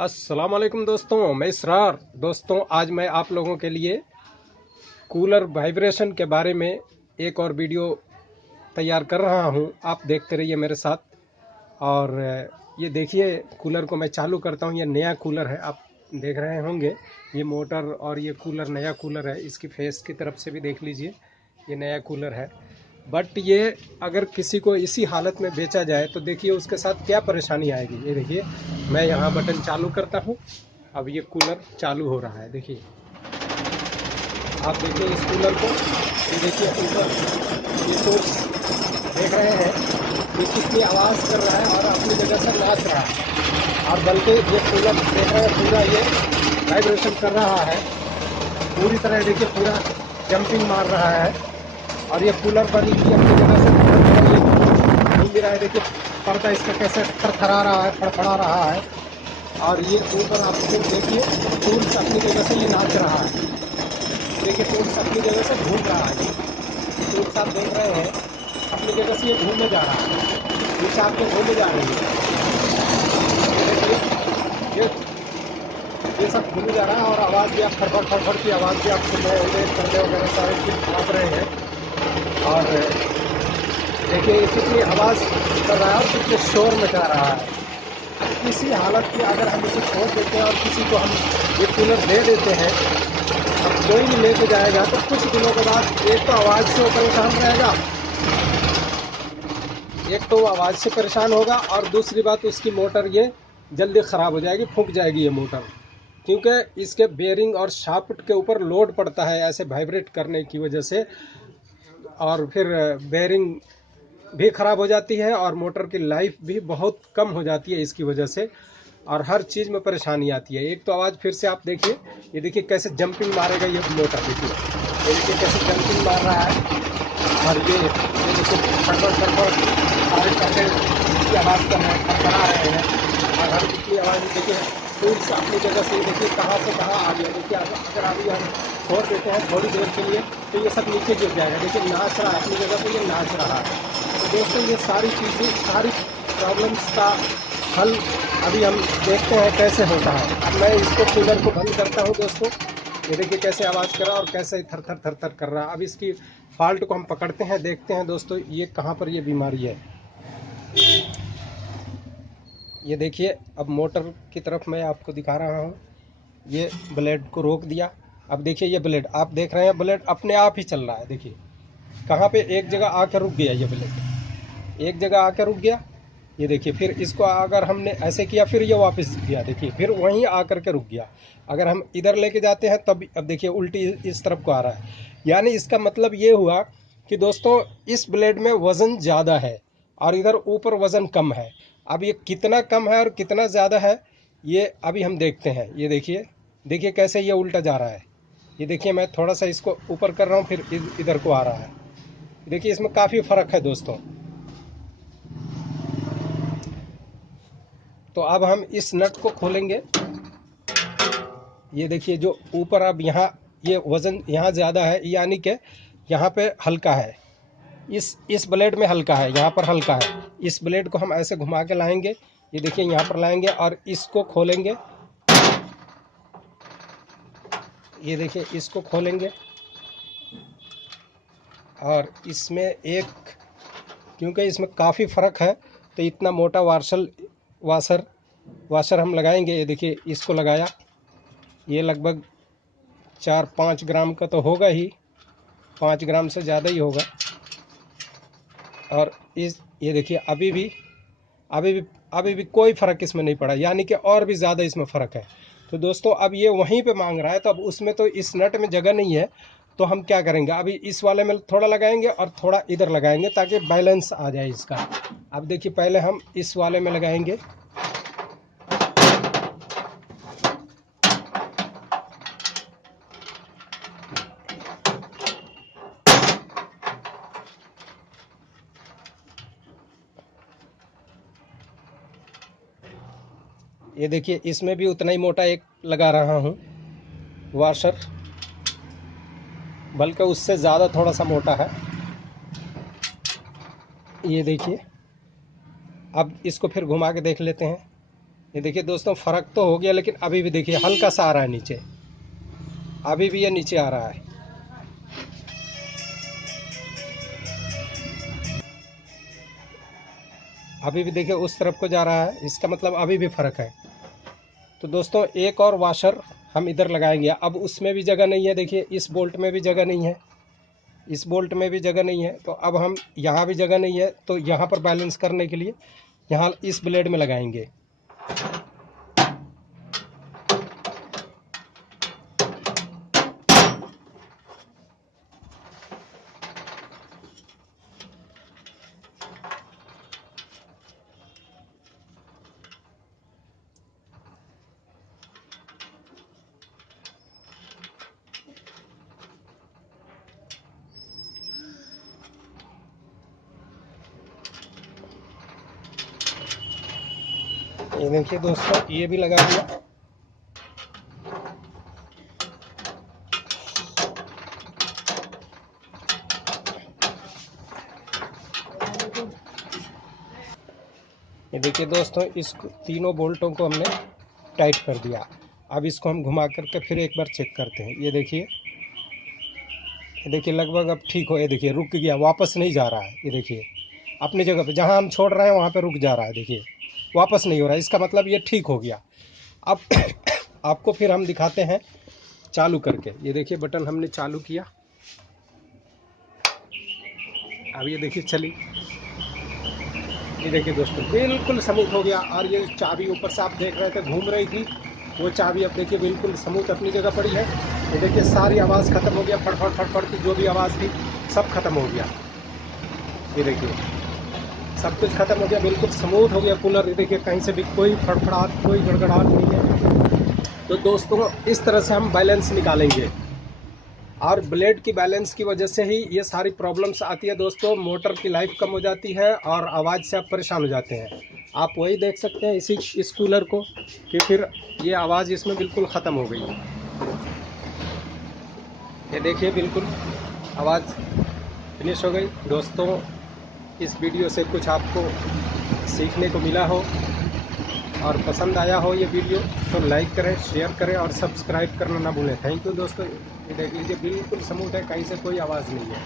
अस्सलाम वालेकुम दोस्तों, मैं इसरार। दोस्तों, आज मैं आप लोगों के लिए कूलर वाइब्रेशन के बारे में एक और वीडियो तैयार कर रहा हूं। आप देखते रहिए मेरे साथ। और ये देखिए, कूलर को मैं चालू करता हूं। ये नया कूलर है, आप देख रहे होंगे। ये मोटर और ये कूलर नया कूलर है। इसकी फेस की तरफ से भी देख लीजिए, ये नया कूलर है। बट ये अगर किसी को इसी हालत में बेचा जाए तो देखिए उसके साथ क्या परेशानी आएगी। ये देखिए, मैं यहाँ बटन चालू करता हूँ। अब ये कूलर चालू हो रहा है। देखिए, आप देखिए इस कूलर को। ये देखिए ऊपर ये सोर्स देख रहे हैं, ये कितनी आवाज़ कर रहा है और अपनी जगह से नाच रहा है। और बल्कि ये कूलर देख रहे हैं, पूरा ये वाइब्रेशन कर रहा है पूरी तरह। देखिए पूरा जंपिंग मार रहा है। और ये कूलर बनी की अपनी जगह से घूम भी रहा है। देखिए पर्दा इसका कैसे थरथरा रहा है, फड़फड़ा रहा है। और ये ऊपर आप फिर देखिए टूल्स अपनी जगह से ये नाच रहा है। देखिए टूल्स अपनी जगह से घूम रहा है। टूल्स आप देख रहे हैं, अपनी जगह से ये घूमने जा रहा है। नीचे आपके घूमने जा रही है। ये देखिए, ये सब घूमने जा रहा है। और आवाज़ भी आप फड़फड़ फड़फड़ की आवाज़ भी आप सुन रहे होंगे। पर्दे वगैरह सारे चीज़ भाग रहे हैं। और देखिए ये कितनी आवाज़ कर रहा है और कितने शोर मचा रहा है। इसी हालत में अगर हम इसे छोड़ देते हैं और किसी को हम ये कूलर दे देते हैं, अब कोई भी लेके जाएगा तो कुछ दिनों के बाद एक तो आवाज़ से वो परेशान रहेगा, एक तो वो आवाज़ से परेशान होगा, और दूसरी बात उसकी मोटर ये जल्दी ख़राब हो जाएगी, फूंक जाएगी ये मोटर। क्योंकि इसके बेयरिंग और शाफ्ट के ऊपर लोड पड़ता है ऐसे वाइब्रेट करने की वजह से। और फिर बेयरिंग भी ख़राब हो जाती है और मोटर की लाइफ भी बहुत कम हो जाती है इसकी वजह से। और हर चीज़ में परेशानी आती है। एक तो आवाज़ फिर से आप देखिए, ये देखिए कैसे जंपिंग मारेगा ये मोटर। देखिए ये देखिए कैसे जंपिंग मार रहा है। और ये देखिए फटफट फटफट सारे पर्दे की आवाज़ कर रहे हैं, फटफड़ा रहे हैं। और हर कितनी आवाज़ देखिए, टूल्स अपनी जगह से देखिए कहाँ से कहाँ आ गया। देखिए अगर अभी हम छोड़ देते हैं थोड़ी देर के लिए तो ये सब नीचे गिर जाएगा। देखिए नाच रहा है अपनी जगह पे, ये नाच रहा है। तो दोस्तों ये सारी चीज़ें, सारी प्रॉब्लम्स का हल अभी हम देखते हैं कैसे होता है। अब मैं इसको कूलर को बंद करता हूँ दोस्तों। ये देखिए कैसे आवाज़ कर रहा है और कैसे थर थर थर थर कर रहा है। अब इसकी फॉल्ट को हम पकड़ते हैं, देखते हैं दोस्तों ये कहाँ पर ये बीमारी है। ये देखिए, अब मोटर की तरफ मैं आपको दिखा रहा हूँ। ये ब्लेड को रोक दिया। अब देखिए ये ब्लेड आप देख रहे हैं, ब्लेड अपने आप ही चल रहा है। देखिए कहाँ पे एक जगह आकर रुक गया, ये ब्लेड एक जगह आकर रुक गया। ये देखिए फिर इसको अगर हमने ऐसे किया फिर ये वापस किया, देखिए फिर वहीं आकर के रुक गया। अगर हम इधर लेके जाते हैं तब अब देखिए उल्टी इस तरफ को आ रहा है। यानी इसका मतलब ये हुआ कि दोस्तों इस ब्लेड में वज़न ज़्यादा है और इधर ऊपर वज़न कम है। अब ये कितना कम है और कितना ज़्यादा है ये अभी हम देखते हैं। ये देखिए, देखिए कैसे ये उल्टा जा रहा है। ये देखिए मैं थोड़ा सा इसको ऊपर कर रहा हूँ फिर इधर को आ रहा है। देखिए इसमें काफ़ी फ़र्क है दोस्तों। तो अब हम इस नट को खोलेंगे। ये देखिए जो ऊपर अब यहाँ ये वज़न यहाँ ज़्यादा है, यानी कि यहाँ पे हल्का है। इस ब्लेड में हल्का है, यहाँ पर हल्का है। इस ब्लेड को हम ऐसे घुमा के लाएंगे। ये देखिए यहाँ पर लाएंगे और इसको खोलेंगे। ये देखिए इसको खोलेंगे और इसमें एक, क्योंकि इसमें काफ़ी फ़र्क है तो इतना मोटा वाशर हम लगाएंगे। ये देखिए इसको लगाया, ये लगभग 4-5 ग्राम का तो होगा ही, 5 ग्राम से ज़्यादा ही होगा। और ये देखिए अभी भी कोई फ़र्क इसमें नहीं पड़ा, यानी कि और भी ज़्यादा इसमें फ़र्क है। तो दोस्तों अब ये वहीं पे मांग रहा है, तो अब उसमें तो इस नट में जगह नहीं है। तो हम क्या करेंगे, अभी इस वाले में थोड़ा लगाएंगे और थोड़ा इधर लगाएंगे ताकि बैलेंस आ जाए इसका। अब देखिए पहले हम इस वाले में लगाएंगे। ये देखिए इसमें भी उतना ही मोटा एक लगा रहा हूँ वाशर, बल्कि उससे ज़्यादा थोड़ा सा मोटा है। ये देखिए अब इसको फिर घुमा के देख लेते हैं। ये देखिए दोस्तों, फ़र्क तो हो गया, लेकिन अभी भी देखिए हल्का सा आ रहा है नीचे, अभी भी ये नीचे आ रहा है। अभी भी देखिए उस तरफ को जा रहा है, इसका मतलब अभी भी फ़र्क है। तो दोस्तों एक और वाशर हम इधर लगाएंगे। अब उसमें भी जगह नहीं है, देखिए इस बोल्ट में भी जगह नहीं है, इस बोल्ट में भी जगह नहीं है, तो अब हम यहाँ भी जगह नहीं है, तो यहाँ पर बैलेंस करने के लिए यहाँ इस ब्लेड में लगाएंगे। ये देखिए दोस्तों, ये भी लगा दिया। ये देखिए दोस्तों, इस तीनों बोल्टों को हमने टाइट कर दिया। अब इसको हम घुमा करके फिर एक बार चेक करते हैं। ये देखिए लगभग अब ठीक हो। ये देखिए रुक गया, वापस नहीं जा रहा है। ये देखिए अपनी जगह पे जहाँ हम छोड़ रहे हैं वहाँ पे रुक जा रहा है, देखिए वापस नहीं हो रहा है। इसका मतलब ये ठीक हो गया। अब आपको फिर हम दिखाते हैं चालू करके। ये देखिए बटन हमने चालू किया, अब ये देखिए चली। ये देखिए दोस्तों बिल्कुल स्मूथ हो गया। और ये चाबी ऊपर से आप देख रहे थे घूम रही थी, वो चाबी अब देखिए बिल्कुल स्मूथ अपनी जगह पड़ी है। ये देखिए सारी आवाज़ ख़त्म हो गया, फटफट फटफट की जो भी आवाज़ थी सब खत्म हो गया। ये देखिए सब कुछ खत्म हो गया, बिल्कुल स्मूथ हो गया कूलर। ये देखिए कहीं से भी कोई फड़फड़ाहट, कोई गड़गड़ाहट नहीं है। तो दोस्तों इस तरह से हम बैलेंस निकालेंगे। और ब्लेड की बैलेंस की वजह से ही ये सारी प्रॉब्लम्स आती है दोस्तों। मोटर की लाइफ कम हो जाती है और आवाज़ से आप परेशान हो जाते हैं। आप वही देख सकते हैं इस कूलर को कि फिर ये आवाज़ इसमें बिल्कुल ख़त्म हो गई। ये देखिए बिल्कुल आवाज़ फिनिश हो गई। दोस्तों इस वीडियो से कुछ आपको सीखने को मिला हो और पसंद आया हो ये वीडियो, तो लाइक करें, शेयर करें और सब्सक्राइब करना ना भूलें। थैंक यू दोस्तों। ये देख लीजिए बिल्कुल स्मूथ है, कहीं से कोई आवाज़ नहीं है।